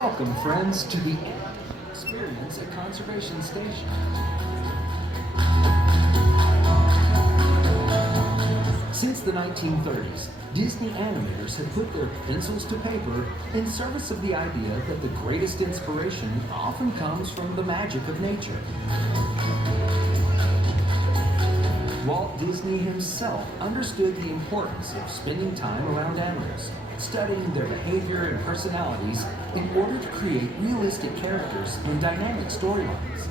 Welcome, friends, to the experience at Conservation Station. Since the 1930s, Disney animators have put their pencils to paper in service of the idea that the greatest inspiration often comes from the magic of nature. Walt Disney himself understood the importance of spending time around animals, studying their behavior and personalities in order to create realistic characters and dynamic storylines.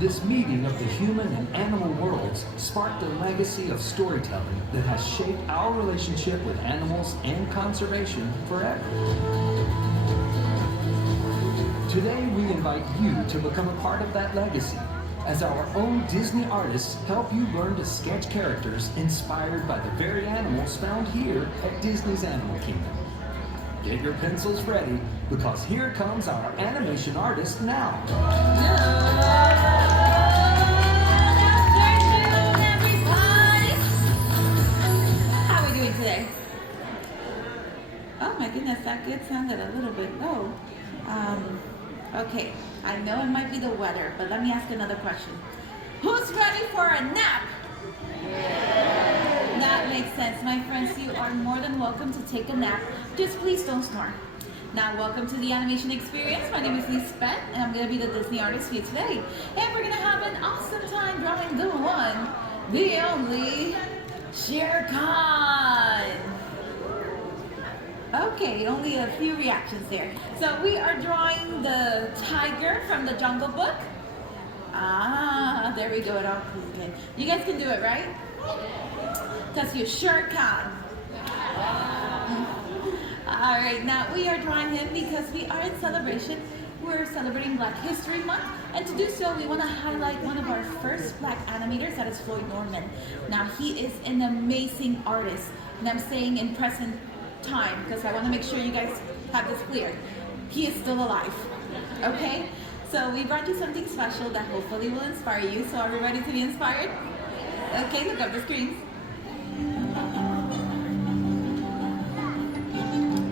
This meeting of the human and animal worlds sparked a legacy of storytelling that has shaped our relationship with animals and conservation forever. Today, we invite you to become a part of that legacy as our own Disney artists help you learn to sketch characters inspired by the very animals found here at Disney's Animal Kingdom. Get your pencils ready, because here comes our animation artist now. How are we doing today? Oh my goodness, that good sounded a little bit low. Okay, I know it might be the weather, but let me ask another question. Who's ready for a nap? That makes sense, my friends. You are more than welcome to take a nap. Just please don't snore. Now, welcome to the animation experience. My name is Lisbeth, and I'm going to be the Disney artist for you today. And we're going to have an awesome time drawing the one, the only, Shere Khan. Okay, only a few reactions there. So we are drawing the tiger from the Jungle Book. Ah, there we go. It all comes in. You guys can do it, right? Because you sure can. All right, now we are drawing him because we are in celebration. We're celebrating Black History Month, and to do so, we want to highlight one of our first Black animators, that is Floyd Norman. Now, he is an amazing artist, and I'm saying in present time because I want to make sure you guys have this clear. He is still alive, okay? So we brought you something special that hopefully will inspire you. So are we ready to be inspired? Okay, look up the screens.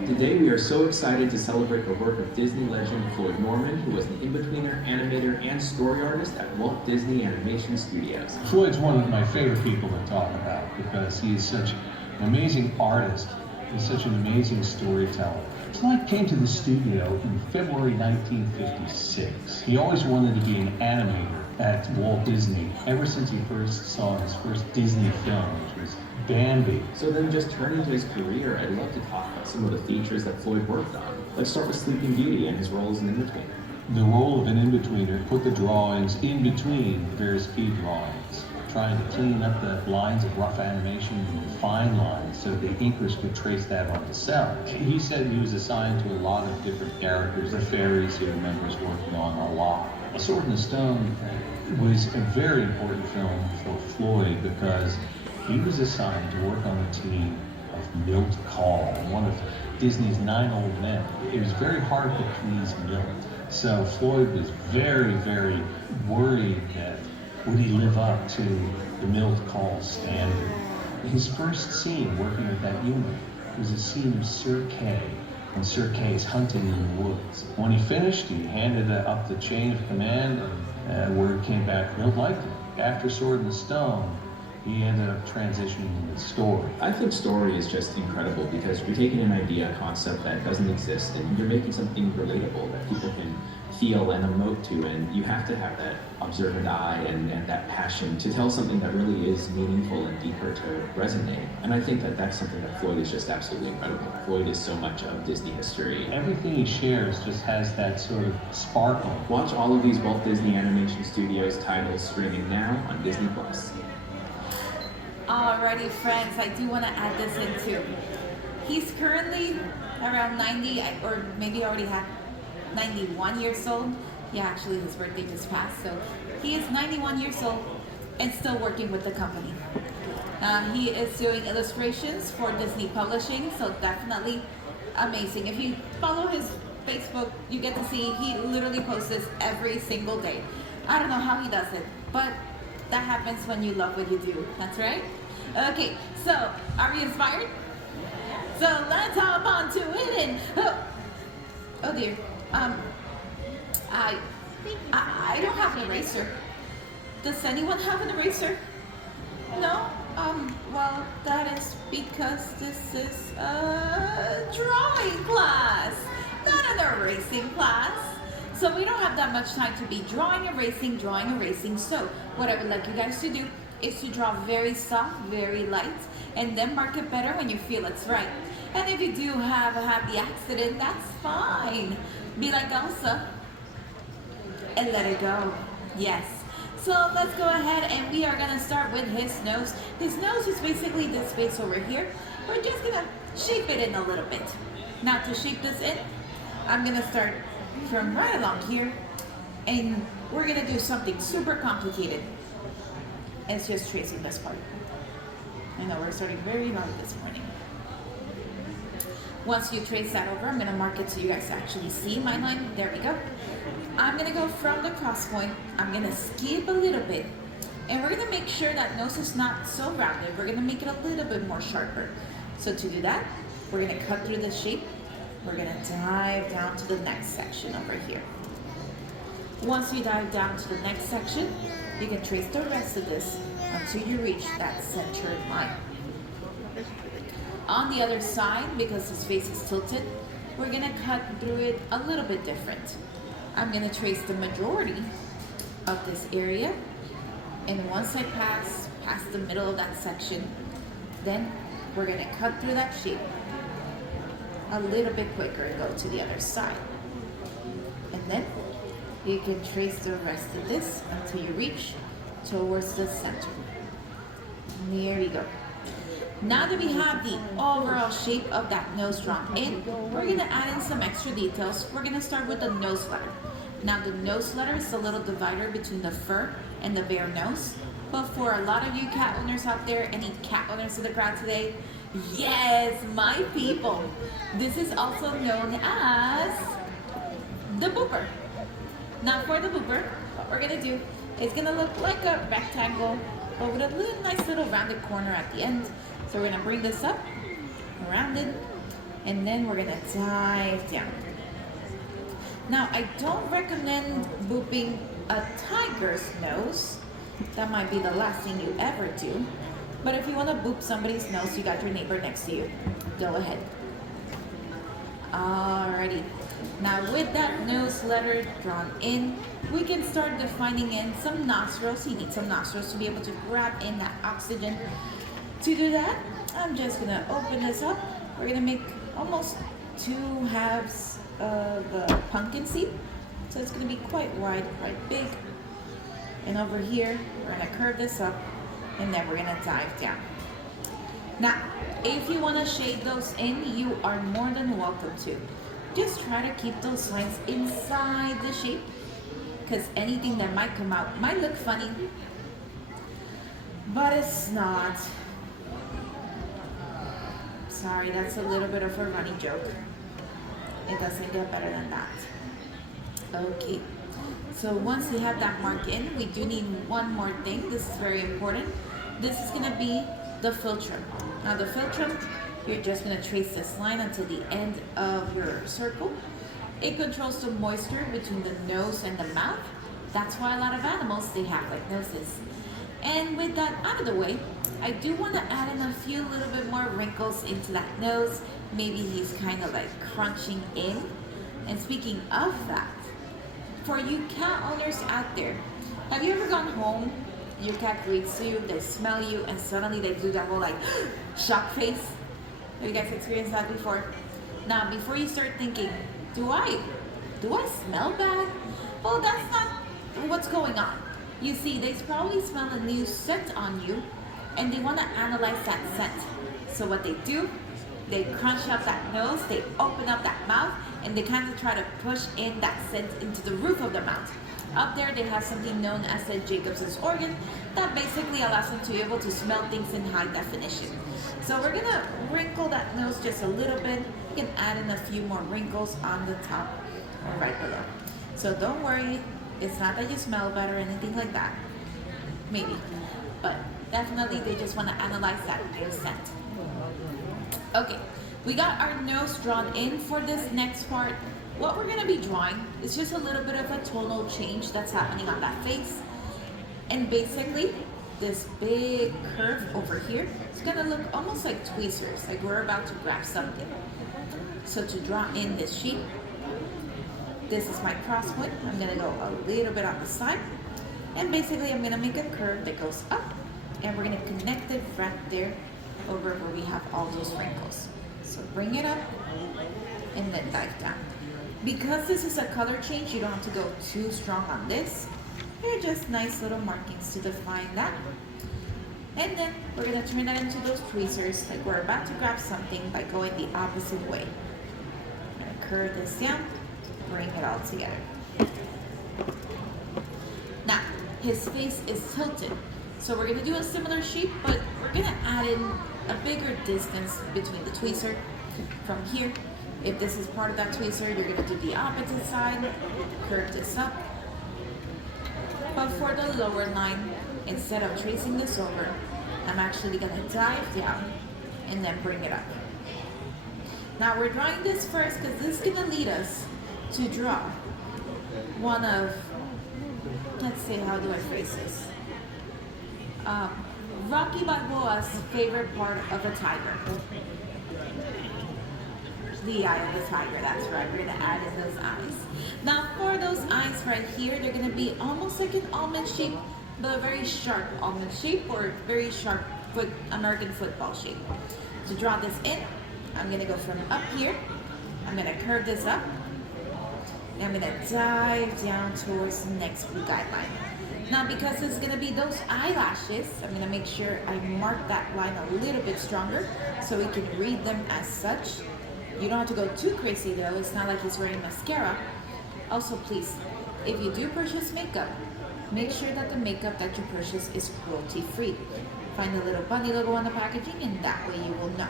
Today we are so excited to celebrate the work of Disney legend Floyd Norman, who was an in-betweener, animator, and story artist at Walt Disney Animation Studios. Floyd's one of my favorite people to talk about because he is such an amazing artist. He's such an amazing storyteller. Floyd came to the studio in February 1956. He always wanted to be an animator at Walt Disney ever since he first saw his first Disney film, which was Bambi. So then, just turning to his career, I'd love to talk about some of the features that Floyd worked on. Let's start with Sleeping Beauty and his role as an in-betweener. The role of an in-betweener put the drawings in between the various key drawings, trying to clean up the lines of rough animation and fine lines so the inkers could trace that on the cell. He said he was assigned to a lot of different characters. The fairies he remembers working on a lot. A Sword in the Stone was a very important film for Floyd because he was assigned to work on the team of Milt Kahl, one of Disney's 9 old men. It was very hard to please Milt. So Floyd was very, very worried that would he live up to the Milt Kahl standard. His first scene working with that unit was a scene of Sir Kay, and Sir Kay's hunting in the woods. When he finished, he handed up the chain of command, and word came back, Milt liked it. After Sword in the Stone, he ended up transitioning into story. I think story is just incredible because you're taking an idea, a concept that doesn't exist, and you're making something relatable that people can feel and emote to, and you have to have that observant eye and that passion to tell something that really is meaningful and deeper to resonate. And I think that that's something that Floyd is just absolutely incredible. Floyd is so much of Disney history. Everything he shares just has that sort of sparkle. Watch all of these Walt Disney Animation Studios titles streaming now on Disney+. Alrighty, friends, I do want to add this in too. He's currently around 90, or maybe already had 91 years old. Yeah, actually his birthday just passed, so he is 91 years old and still working with the company. He is doing illustrations for Disney Publishing, so definitely amazing. If you follow his Facebook, you get to see he literally posts this every single day. I don't know how he does it, but that happens when you love what you do. That's right. Okay, so are we inspired? So let's hop onto it and oh dear. I I don't have an eraser. Does anyone have an eraser? No? Well, that is because this is a drawing class, not an erasing class. So we don't have that much time to be drawing, erasing, drawing, erasing. So what I would like you guys to do is to draw very soft, very light, and then mark it better when you feel it's right. And if you do have a happy accident, that's fine. Be like Elsa and let it go. Yes. So let's go ahead and we are gonna start with his nose. His nose is basically this space over here. We're just gonna shape it in a little bit. Now to shape this in, I'm gonna start from right along here and we're gonna do something super complicated. It's just tracing this part. I know we're starting very early this morning. Once you trace that over, I'm gonna mark it so you guys actually see my line. There we go. I'm gonna go from the cross point. I'm gonna skip a little bit. And we're gonna make sure that nose is not so rounded. We're gonna make it a little bit more sharper. So to do that, we're gonna cut through the shape. We're gonna dive down to the next section over here. Once you dive down to the next section, you can trace the rest of this until you reach that centered line. On the other side, because his face is tilted, we're gonna cut through it a little bit different. I'm gonna trace the majority of this area, and once I pass the middle of that section, then we're gonna cut through that shape a little bit quicker and go to the other side. And then you can trace the rest of this until you reach towards the center. There we go. Now that we have the overall shape of that nose drawn in, we're gonna add in some extra details. We're gonna start with the nose letter. Now the nose letter is the little divider between the fur and the bare nose. But for a lot of you cat owners out there, any cat owners in the crowd today, yes, my people, this is also known as the booper. Now for the booper, what we're gonna do is gonna look like a rectangle, but with a little nice little rounded corner at the end. So we're gonna bring this up, rounded, and then we're gonna dive down. Now I don't recommend booping a tiger's nose. That might be the last thing you ever do. But if you wanna boop somebody's nose, you got your neighbor next to you, go ahead. Alrighty. Now with that nose letter drawn in, we can start defining in some nostrils. You need some nostrils to be able to grab in that oxygen. To do that, I'm just gonna open this up. We're gonna make almost 2 halves of a pumpkin seed. So it's gonna be quite wide, quite big. And over here, we're gonna curve this up and then we're gonna dive down. Now, if you wanna shade those in, you are more than welcome to. Just try to keep those lines inside the shape because anything that might come out might look funny, but it's not. Sorry, that's a little bit of a running joke. It doesn't get better than that. Okay, so once we have that mark in, we do need one more thing. This is very important. This is gonna be the philtrum. Now the philtrum, you're just gonna trace this line until the end of your circle. It controls the moisture between the nose and the mouth. That's why a lot of animals, they have like noses. And with that out of the way, I do want to add in a few little bit more wrinkles into that nose. Maybe he's kind of like crunching in. And speaking of that, for you cat owners out there, have you ever gone home, your cat greets you, they smell you, and suddenly they do that whole like shock face? Have you guys experienced that before? Now, before you start thinking, do I smell bad? Well, that's not what's going on. You see, they probably smell a new scent on you, and they want to analyze that scent. So what they do, they crunch up that nose, they open up that mouth, and they kind of try to push in that scent into the roof of the mouth. Up there, they have something known as a Jacobs's organ that basically allows them to be able to smell things in high definition. So we're gonna wrinkle that nose just a little bit. You can add in a few more wrinkles on the top or right below. So don't worry, it's not that you smell bad or anything like that. Maybe, but definitely they just want to analyze that new scent. Okay, We got our nose drawn in for this next part. What we're gonna be drawing is just a little bit of a tonal change that's happening on that face. And basically, this big curve over here is gonna look almost like tweezers, like we're about to grab something. So to draw in this shape, this is my cross point. I'm gonna go a little bit on the side. And basically I'm gonna make a curve that goes up, and we're gonna connect it right there over where we have all those wrinkles. So bring it up and then dive down. Because this is a color change, you don't have to go too strong on this. They're just nice little markings to define that. And then we're gonna turn that into those tweezers, like we're about to grab something by going the opposite way. I'm gonna curve this down, bring it all together. Now, his face is tilted. So we're gonna do a similar shape, but we're gonna add in a bigger distance between the tweezer from here. If this is part of that tweezer, you're gonna do the opposite side, curve this up. But for the lower line, instead of tracing this over, I'm actually gonna dive down and then bring it up. Now we're drawing this first because this is gonna lead us to draw one of, let's see, how do I phrase this? Rocky Balboa's favorite part of a tiger. The eye of the tiger, that's right, we're gonna add in those eyes. Now for those eyes right here, they're gonna be almost like an almond shape, but a very sharp almond shape, or very sharp American football shape. To draw this in, I'm gonna go from up here, I'm gonna curve this up, and I'm gonna dive down towards the next blue guideline. Now because it's gonna be those eyelashes, I'm gonna make sure I mark that line a little bit stronger so we can read them as such. You don't have to go too crazy though, it's not like he's wearing mascara. Also please, if you do purchase makeup, make sure that the makeup that you purchase is cruelty free. Find the little bunny logo on the packaging and that way you will know.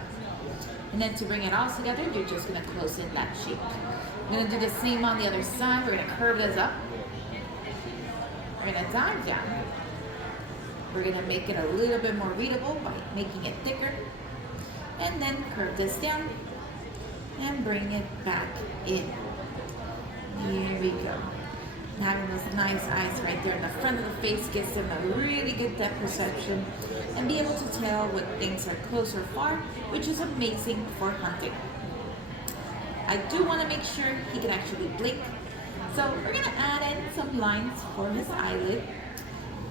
And then to bring it all together, you're just gonna close in that shape. I'm gonna do the same on the other side. We're gonna curve this up. We're gonna dive down. We're gonna make it a little bit more readable by making it thicker. And then curve this down and bring it back in. Here we go. And having those nice eyes right there in the front of the face gives them a really good depth perception and be able to tell what things are close or far, which is amazing for hunting. I do want to make sure he can actually blink. So we're going to add in some lines for his eyelid.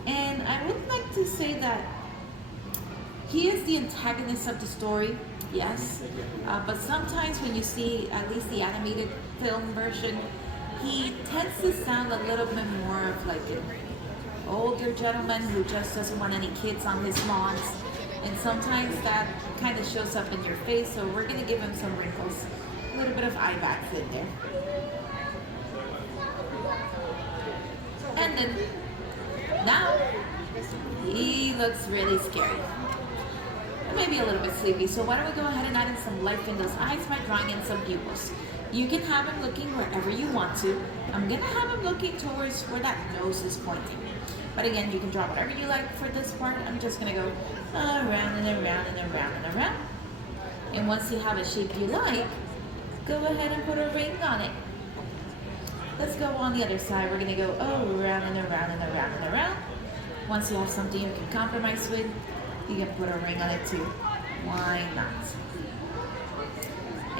And I would like to say that he is the antagonist of the story, yes. But sometimes when you see at least the animated film version, he tends to sound a little bit more of like an older gentleman who just doesn't want any kids on his lawns. And sometimes that kind of shows up in your face, so we're going to give him some wrinkles. A little bit of eye bags in there. And then, now, he looks really scary. Maybe a little bit sleepy, so why don't we go ahead and add in some life in those eyes by drawing in some pupils. You can have him looking wherever you want to. I'm gonna have him looking towards where that nose is pointing. But again, you can draw whatever you like for this part. I'm just gonna go around and around and around and around. And once you have a shape you like, go ahead and put a ring on it. Let's go on the other side. We're gonna go around and around and around and around. Once you have something you can compromise with, you can put a ring on it too. Why not?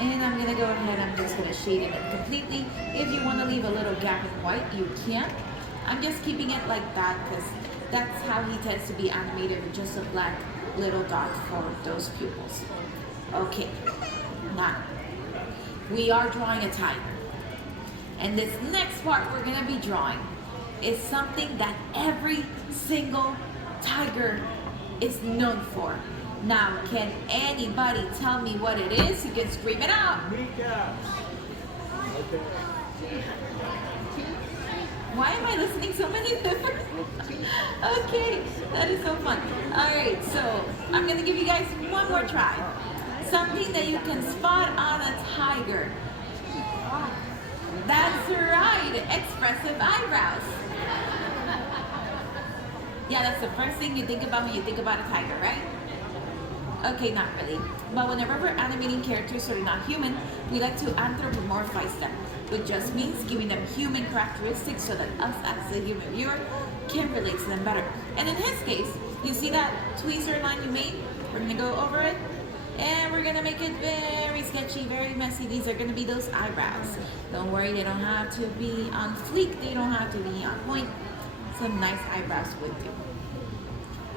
And I'm gonna go ahead, I'm just gonna shade it in completely. If you wanna leave a little gap in white, you can. I'm just keeping it like that because that's how he tends to be animated, with just a black little dot for those pupils. Okay, now, we are drawing a tiger. And this next part we're gonna be drawing is something that every single tiger is known for. Now, can anybody tell me what it is? You can scream it out. Why am I listening so many different? Okay, that is so fun. Alright, so I'm gonna give you guys one more try. Something that you can spot on a tiger. That's right, expressive eyebrows. Yeah, that's the first thing you think about when you think about a tiger, right? Okay, not really. But whenever we're animating characters that are not human, we like to anthropomorphize them, which just means giving them human characteristics so that us as a human viewer can relate to them better. And in his case, you see that tweezer line you made? We're gonna go over it and we're gonna make it very sketchy, very messy. These are gonna be those eyebrows. Don't worry, they don't have to be on fleek, they don't have to be on point. Some nice eyebrows would do.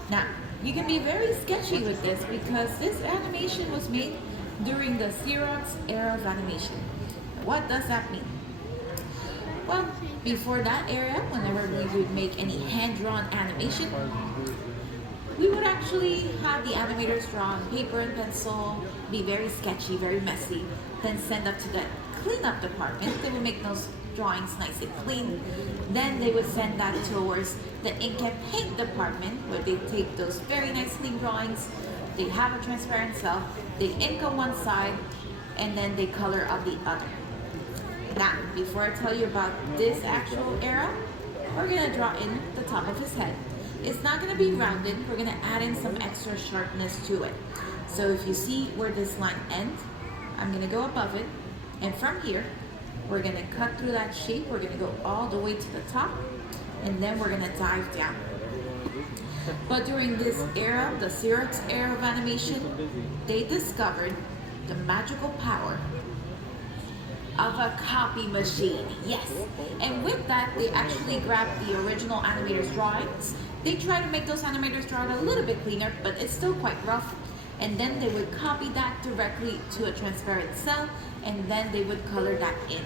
Now, you can be very sketchy with this because this animation was made during the Xerox era of animation. What does that mean? Well, before that era, whenever we would make any hand-drawn animation, we would actually have the animators draw on paper and pencil, be very sketchy, very messy, then send up to the cleanup department. They would make those drawings nice and clean. Then they would send that towards the ink and paint department where they take those very nice clean drawings, they have a transparent cell, they ink on one side, and then they color on the other. Now, before I tell you about this actual era, we're gonna draw in the top of his head. It's not gonna be rounded, we're gonna add in some extra sharpness to it. So if you see where this line ends, I'm gonna go above it, and from here, we're gonna cut through that shape, we're gonna go all the way to the top, and then we're gonna dive down. But during this era, the Xerox era of animation, they discovered the magical power of a copy machine, yes. And with that, they actually grabbed the original animators' drawings. They tried to make those animators draw it a little bit cleaner, but it's still quite rough. And then they would copy that directly to a transparent cell, and then they would color that in.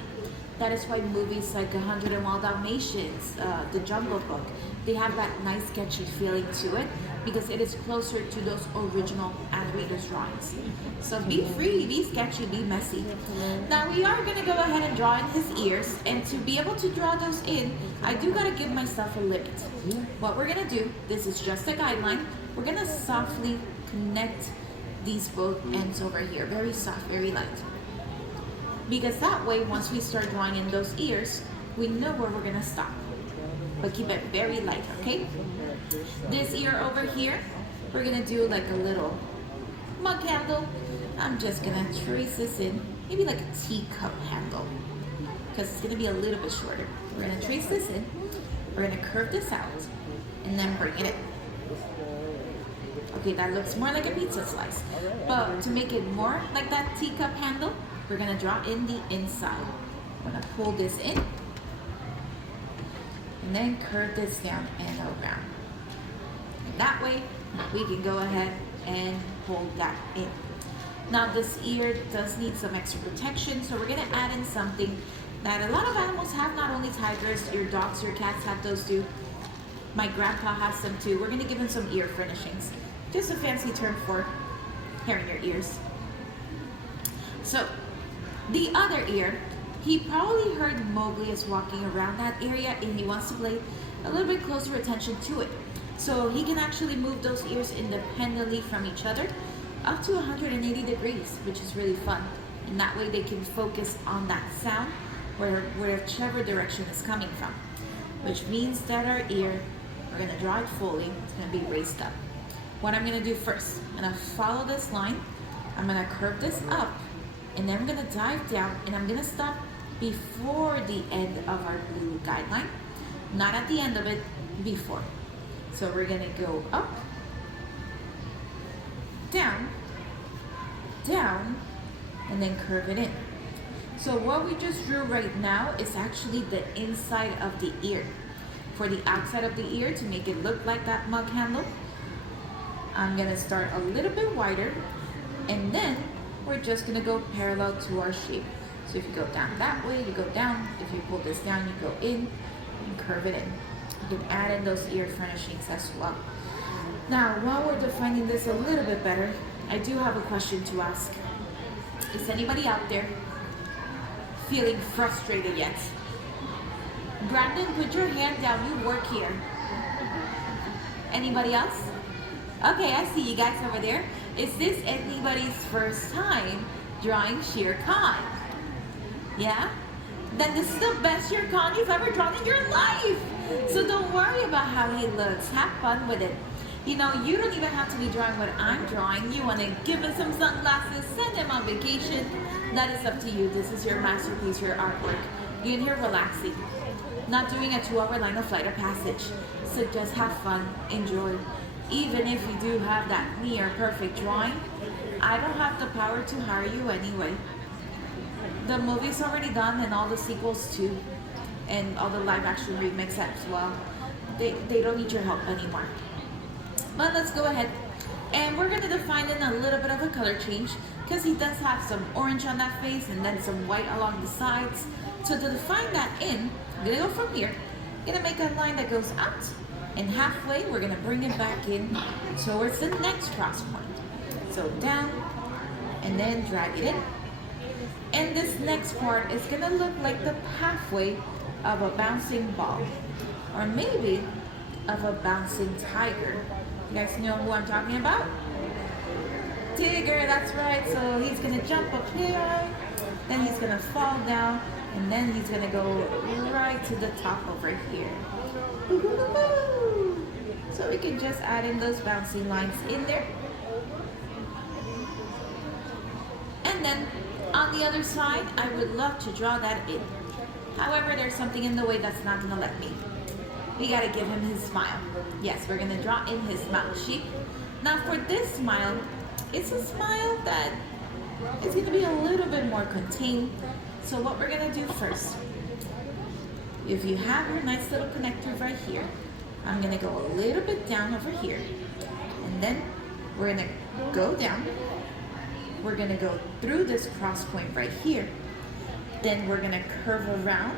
That is why movies like 101 Dalmatians, The Jungle Book, they have that nice sketchy feeling to it because it is closer to those original animators' drawings. So be free, be sketchy, be messy. Now we are gonna go ahead and draw in his ears, and to be able to draw those in, I do gotta give myself a limit. What we're gonna do, this is just a guideline, we're gonna softly connect these both ends over here, very soft, very light. Because that way, once we start drawing in those ears, we know where we're gonna stop. But keep it very light, okay? This ear over here, we're gonna do like a little mug handle. I'm just gonna trace this in, maybe like a teacup handle, because it's gonna be a little bit shorter. We're gonna trace this in, we're gonna curve this out, and then bring it in. Okay, that looks more like a pizza slice. But to make it more like that teacup handle, we're gonna draw in the inside. I'm gonna pull this in, and then curve this down and around. And that way, we can go ahead and pull that in. Now this ear does need some extra protection, so we're gonna add in something that a lot of animals have, not only tigers, your dogs, your cats have those too. My grandpa has them too. We're gonna give him some ear furnishings. Just a fancy term for hair in your ears. So, the other ear, he probably heard Mowgli is walking around that area and he wants to pay a little bit closer attention to it. So he can actually move those ears independently from each other up to 180 degrees, which is really fun. And that way they can focus on that sound whichever direction is coming from. Which means that our ear, we're gonna draw it fully, it's gonna be raised up. What I'm gonna do first, I'm gonna follow this line, I'm gonna curve this up, and then I'm gonna dive down, and I'm gonna stop before the end of our blue guideline, not at the end of it, before. So we're gonna go up, down, down, and then curve it in. So what we just drew right now is actually the inside of the ear. For the outside of the ear, to make it look like that mug handle, I'm gonna start a little bit wider, and then we're just gonna go parallel to our shape. So if you go down that way, you go down. If you pull this down, you go in and curve it in. You can add in those ear furnishings as well. Now, while we're defining this a little bit better, I do have a question to ask. Is anybody out there feeling frustrated yet? Brandon, put your hand down, you work here. Anybody else? Okay, I see you guys over there. Is this anybody's first time drawing Shere Khan? Yeah? Then this is the best Shere Khan you've ever drawn in your life! So don't worry about how he looks, have fun with it. You know, you don't even have to be drawing what I'm drawing. You want to give him some sunglasses, send him on vacation. That is up to you. This is your masterpiece, your artwork. You're in here relaxing, not doing a 2-hour line of flight or passage. So just have fun, enjoy. Even if you do have that near perfect drawing, I don't have the power to hire you anyway. The movie's already done and all the sequels too, and all the live action remakes as well. They don't need your help anymore. But let's go ahead and we're going to define in a little bit of a color change because he does have some orange on that face and then some white along the sides. So to define that in, I'm going to go from here, going to make a line that goes out, and halfway we're going to bring it back in towards the next cross point. So down and then drag it in. And this next part is going to look like the pathway of a bouncing ball, or maybe of a bouncing tiger. You guys know who I'm talking about? Tigger, that's right. So he's gonna jump up here, then he's gonna fall down, and then he's gonna go right to the top over here. So we can just add in those bouncing lines in there. And then on the other side, I would love to draw that in. However, there's something in the way that's not gonna let me. We gotta give him his smile. Yes, we're gonna draw in his mouth cheek. Now for this smile, it's a smile that is gonna be a little bit more contained. So what we're gonna do first, if you have your nice little connector right here, I'm gonna go a little bit down over here. And then we're gonna go down. We're gonna go through this cross point right here. Then we're gonna curve around.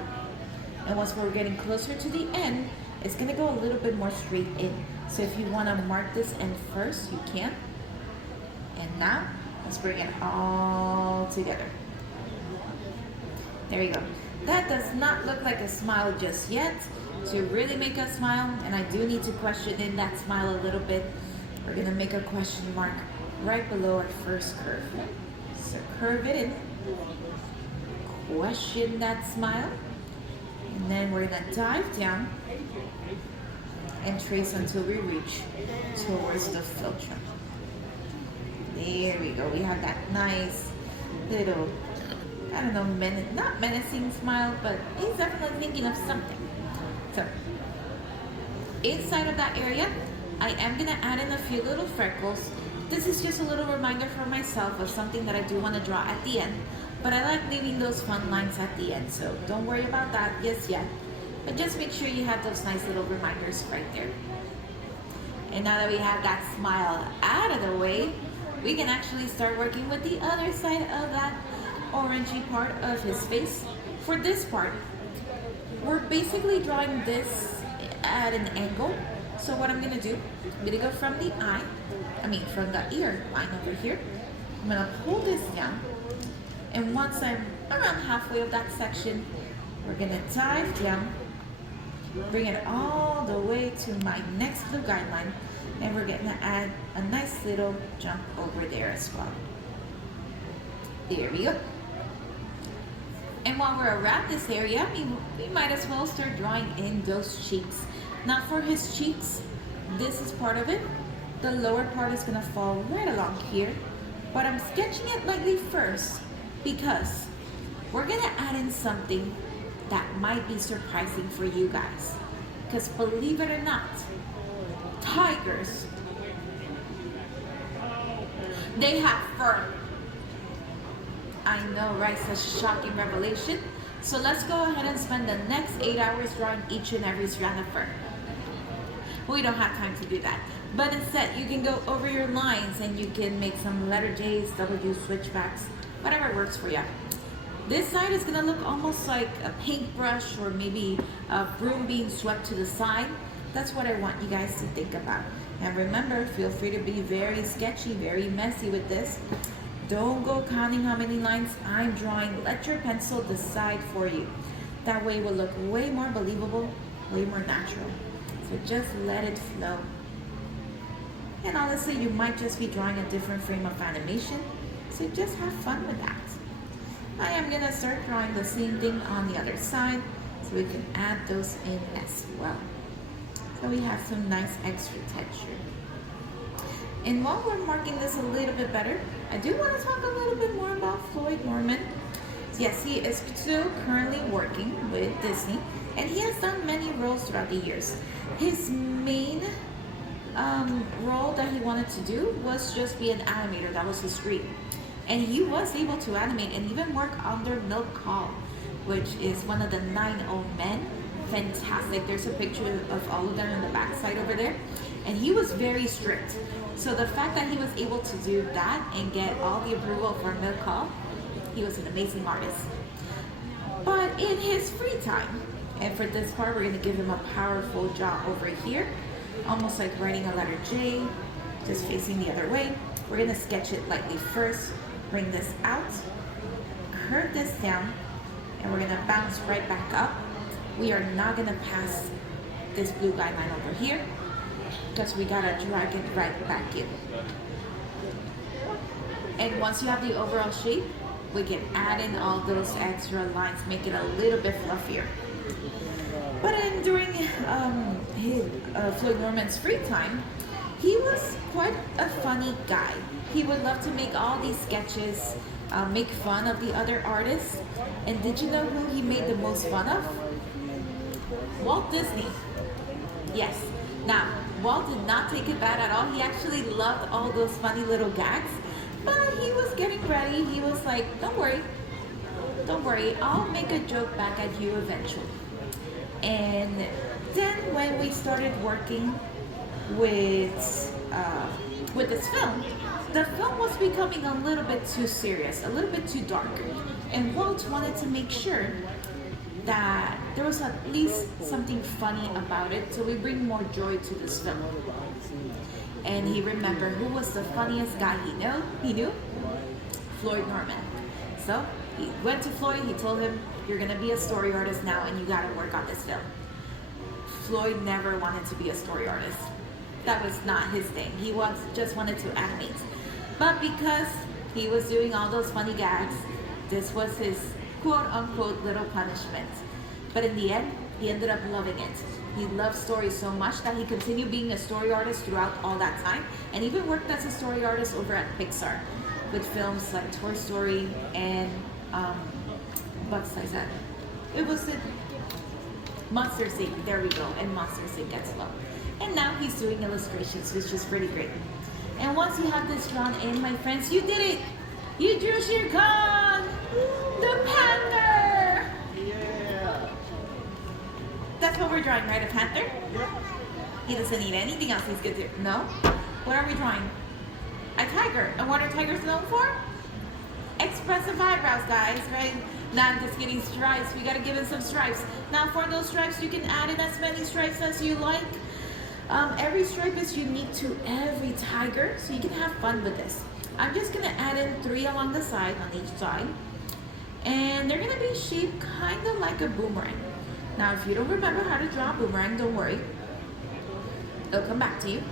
And once we're getting closer to the end, it's gonna go a little bit more straight in. So if you wanna mark this end first, you can. And now, let's bring it all together. There you go. That does not look like a smile just yet. To really make a smile, and I do need to question in that smile a little bit, we're gonna make a question mark right below our first curve. So curve it in, question that smile, and then we're gonna dive down and trace until we reach towards the filter. There we go. We have that nice little, I don't know, not menacing smile, but he's definitely thinking of something. So inside of that area, I am gonna add in a few little freckles. This is just a little reminder for myself of something that I do want to draw at the end, but I like leaving those fun lines at the end, so don't worry about that just yet. But just make sure you have those nice little reminders right there. And now that we have that smile out of the way, we can actually start working with the other side of that orangey part of his face. For this part, we're basically drawing this at an angle. So what I'm gonna do, I'm gonna go from the from the ear line over here. I'm gonna pull this down. And once I'm around halfway of that section, we're gonna dive down, bring it all the way to my next blue guideline, and we're gonna add a nice little jump over there as well. There we go. And while we're around this area, we might as well start drawing in those cheeks. Now for his cheeks, this is part of it. The lower part is gonna fall right along here, but I'm sketching it lightly first because we're gonna add in something that might be surprising for you guys. Because believe it or not, tigers, they have fur. I know, right? Such a shocking revelation. So let's go ahead and spend the next 8 hours drawing each and every strand of fur. We don't have time to do that. But instead, you can go over your lines and you can make some letter J's, W switchbacks, whatever works for you. This side is gonna look almost like a paintbrush or maybe a broom being swept to the side. That's what I want you guys to think about. And remember, feel free to be very sketchy, very messy with this. Don't go counting how many lines I'm drawing. Let your pencil decide for you. That way it will look way more believable, way more natural. So just let it flow. And honestly, you might just be drawing a different frame of animation, so just have fun with that. I am gonna start drawing the same thing on the other side, so we can add those in as well. So we have some nice extra texture. And while we're marking this a little bit better, I do want to talk a little bit more about Floyd Norman. Yes, he is still currently working with Disney, and he has done many roles throughout the years. His main role that he wanted to do was just be an animator. That was his dream. And he was able to animate and even work under Milk Call, which is one of the 9 old men. Fantastic. There's a picture of all of them in the backside over there. And he was very strict. So the fact that he was able to do that and get all the approval for Milk Call, he was an amazing artist. But in his free time, and for this part, we're going to give him a powerful jaw over here, almost like writing a letter J, just facing the other way. We're going to sketch it lightly first, bring this out, curve this down, and we're going to bounce right back up. We are not going to pass this blue guideline over here because we got to drag it right back in. And once you have the overall shape, we can add in all those extra lines, make it a little bit fluffier. But during Floyd Norman's free time, he was quite a funny guy. He would love to make all these sketches, make fun of the other artists. And did you know who he made the most fun of? Walt Disney. Yes. Now, Walt did not take it bad at all. He actually loved all those funny little gags. But he was getting ready. He was like, don't worry, I'll make a joke back at you eventually. And then when we started working with this film, the film was becoming a little bit too serious, a little bit too dark. And Walt wanted to make sure that there was at least something funny about it, so we bring more joy to this film. And he remembered who was the funniest guy he knew? Floyd Norman. So he went to Floyd, he told him, you're gonna be a story artist now and you gotta work on this film. Floyd never wanted to be a story artist. That was not his thing. He just wanted to animate. But because he was doing all those funny gags, this was his quote-unquote little punishment. But in the end, he ended up loving it. He loved stories so much that he continued being a story artist throughout all that time, and even worked as a story artist over at Pixar with films like Toy Story and Bugs Life. It was the Monsters Inc. There we go, and Monsters Inc. gets love. And now he's doing illustrations, which is pretty great. And once you have this drawn in, my friends, you did it! You drew Shere Khan, the panther! Yeah. That's what we're drawing, right? A panther? Yep. He doesn't need anything else. He's good to. No? What are we drawing? A tiger. And what are tigers known for? Expressive eyebrows, guys, right? Now I'm just getting stripes. We gotta give it some stripes. Now for those stripes, you can add in as many stripes as you like. Every stripe is unique to every tiger, so you can have fun with this. I'm just gonna add in 3 along the side, on each side. And they're gonna be shaped kind of like a boomerang. Now, if you don't remember how to draw a boomerang, don't worry. It'll come back to you.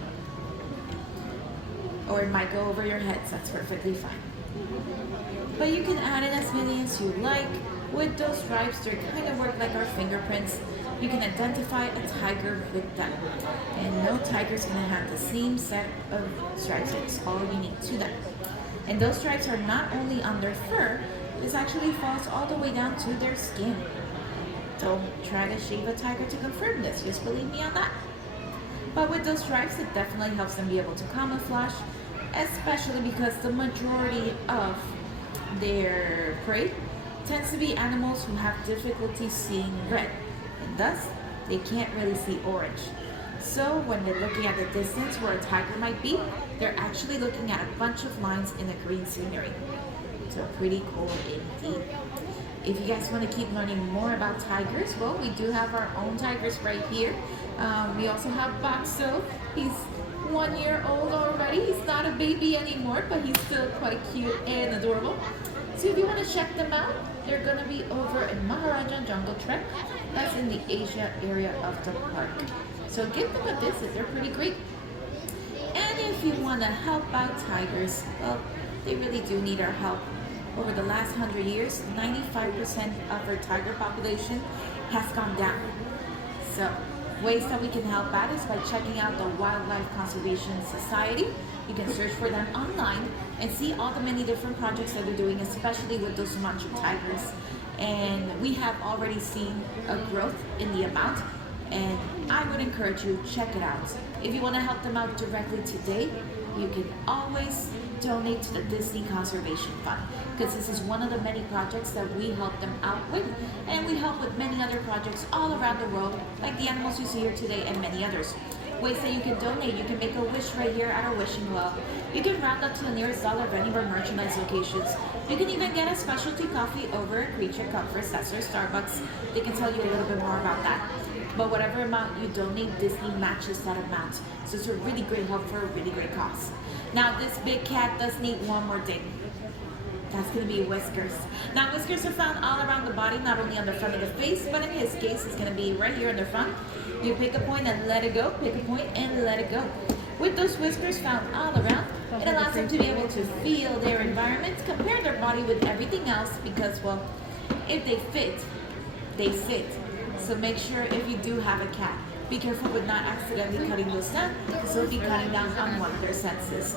Or it might go over your heads, that's perfectly fine. But you can add in as many as you like. With those stripes, they kind of work like our fingerprints. You can identify a tiger with them. And no tiger's gonna have the same set of stripes. It's all unique to them. And those stripes are not only on their fur, this actually falls all the way down to their skin. Don't try to shave a tiger to confirm this, just believe me on that. But with those stripes, it definitely helps them be able to camouflage, especially because the majority of their prey tends to be animals who have difficulty seeing red, and thus they can't really see orange. So when they're looking at the distance where a tiger might be, they're actually looking at a bunch of lines in the green scenery. So pretty cool indeed. If you guys want to keep learning more about tigers, well, we do have our own tigers right here. We also have Baxo. He's 1 year old already. He's not a baby anymore, but he's still quite cute and adorable. So if you want to check them out, they're going to be over in Maharaja Jungle Trek. That's in the Asia area of the park. So give them a visit. They're pretty great. And if you want to help out tigers, well, they really do need our help. Over the last 100 years, 95% of our tiger population has gone down. So ways that we can help out is by checking out the Wildlife Conservation Society. You can search for them online and see all the many different projects that they're doing, especially with those Sumatran tigers. And we have already seen a growth in the amount, and I would encourage you, check it out. If you want to help them out directly today, you can always donate to the Disney Conservation Fund, because this is one of the many projects that we help them out with, and we help with many other projects all around the world, like the animals you see here today and many others. Ways that you can donate: you can make a wish right here at our wishing well. You can round up to the nearest dollar of any of our merchandise locations. You can even get a specialty coffee over at Creature Comforts, that's our Starbucks. They can tell you a little bit more about that. But whatever amount you donate, Disney matches that amount. So it's a really great help for a really great cause. Now this big cat does need one more thing. That's going to be whiskers. Now whiskers are found all around the body, not only on the front of the face, but in his case it's going to be right here in the front. You pick a point and let it go, pick a point and let it go. With those whiskers found all around, it allows them to be able to feel their environment, compare their body with everything else, because, well, if they fit, they sit. So make sure if you do have a cat, be careful with not accidentally cutting those down, because they'll be cutting down on one of their senses.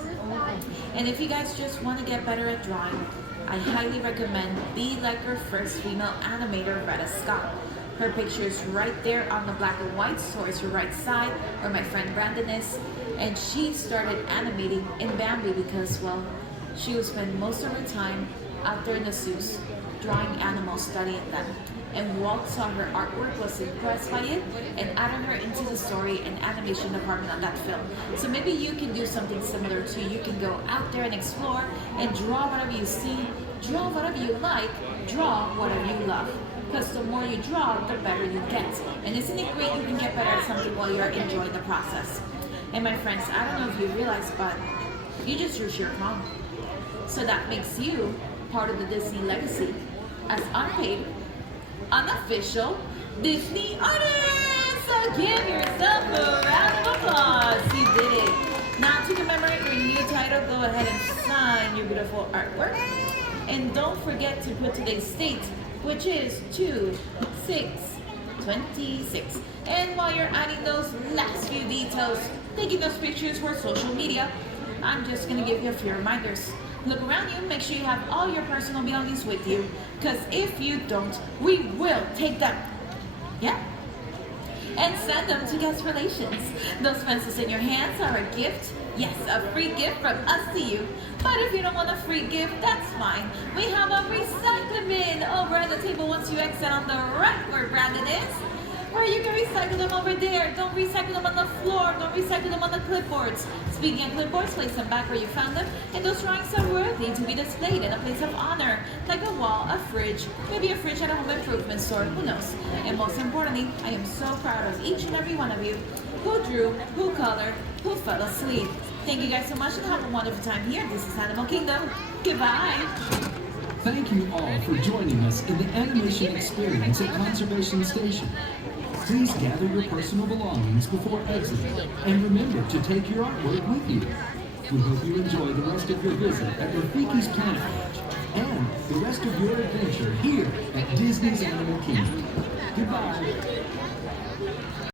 And if you guys just want to get better at drawing, I highly recommend Be Like Our First Female Animator, Retta Scott. Her picture is right there on the black and white, towards your right side, where my friend Brandon is. And she started animating in Bambi because, well, she would spend most of her time out there in the zoos, drawing animals, studying them. And Walt saw her artwork, was impressed by it, and added her into the story and animation department on that film. So maybe you can do something similar too. You can go out there and explore and draw whatever you see, draw whatever you like, draw whatever you love. Because the more you draw, the better you get. And isn't it great you can get better at something while you're enjoying the process? And my friends, I don't know if you realize, but you just drew Shere Khan. So that makes you part of the Disney legacy as unpaid, unofficial Disney artist. So give yourself a round of applause. You did it. Now to commemorate your new title, go ahead and sign your beautiful artwork. And don't forget to put today's date, which is 2/6/26. And while you're adding those last few details, taking those pictures for social media, I'm just gonna give you a few reminders. Look around you, make sure you have all your personal belongings with you, because if you don't, we will take them. Yeah? And send them to guest relations. Those pencils in your hands are a gift. Yes, a free gift from us to you. But if you don't want a free gift, that's fine. We have a recycle bin over at the table once you exit on the right where Brandon is, where you can recycle them over there. Don't recycle them on the floor. Don't recycle them on the clipboards. Speaking of clipboards, place them back where you found them. And those drawings are worthy to be displayed in a place of honor, like a wall, a fridge, maybe a fridge at a home improvement store, who knows. And most importantly, I am so proud of each and every one of you who drew, who colored, who fell asleep. Thank you guys so much and have a wonderful time here. This is Animal Kingdom. Goodbye. Thank you all for joining us in the animation experience at Conservation Station. Please gather your personal belongings before exiting, and remember to take your artwork with you. We hope you enjoy the rest of your visit at Rafiki's Planet Lodge and the rest of your adventure here at Disney's Animal Kingdom. Goodbye.